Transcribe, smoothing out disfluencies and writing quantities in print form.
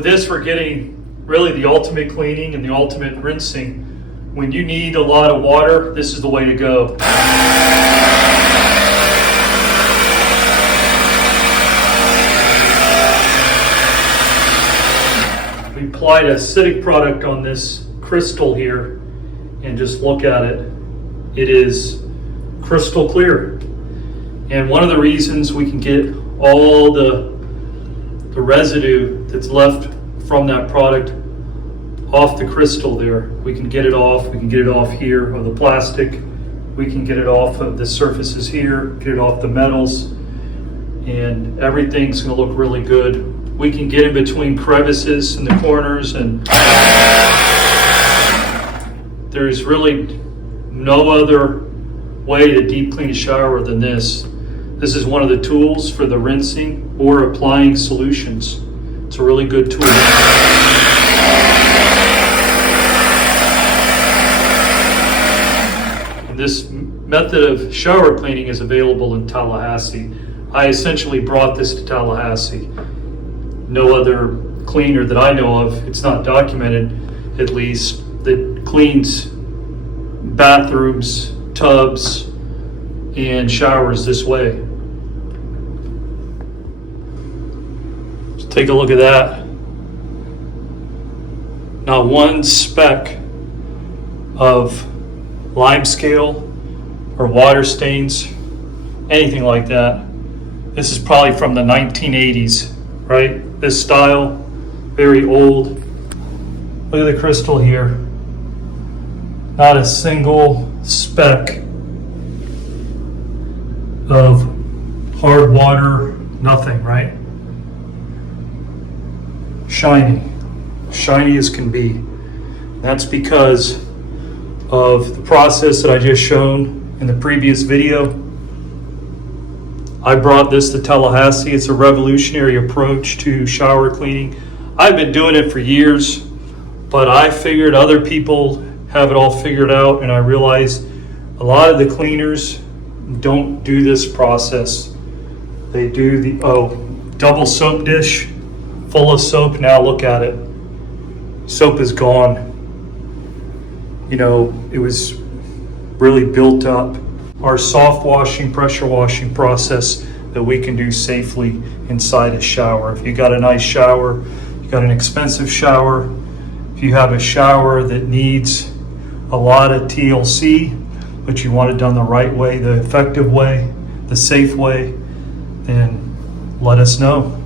With this, we're getting really the ultimate cleaning and the ultimate rinsing. When you need a lot of water, this is the way to go. We applied a acidic product on this crystal here, and just look at it. It is crystal clear. And one of the reasons we can get all the residue that's left from that product off the crystal there, we can get it off. We can get it off here of the plastic. We can get it off of the surfaces here, get it off the metals, and everything's gonna look really good. We can get in between crevices in the corners, and there's really no other way to deep clean a shower than this. This is one of the tools for the rinsing or applying solutions. It's a really good tool. And this method of shower cleaning is available in Tallahassee. I essentially brought this to Tallahassee. No other cleaner that I know of, it's not documented at least, that cleans bathrooms, tubs, and showers this way. So take a look at that. Not one speck of lime scale or water stains, anything like that. This is probably from the 1980s, right? This style, very old. Look at the crystal here. Not a single speck of hard water, nothing, right? Shiny as can be. That's because of the process that I just shown in the previous video. I brought this to Tallahassee. It's a revolutionary approach to shower cleaning. I've been doing it for years, but I figured other people have it all figured out, and I realized a lot of the cleaners don't do this process. They do the double soap dish full of soap. Now look at it. Soap is gone. You know, it was really built up. Our soft washing, pressure washing process that we can do safely inside a shower. If you got a nice shower, you got an expensive shower, if you have a shower that needs a lot of TLC, but you want it done the right way, the effective way, the safe way, then let us know.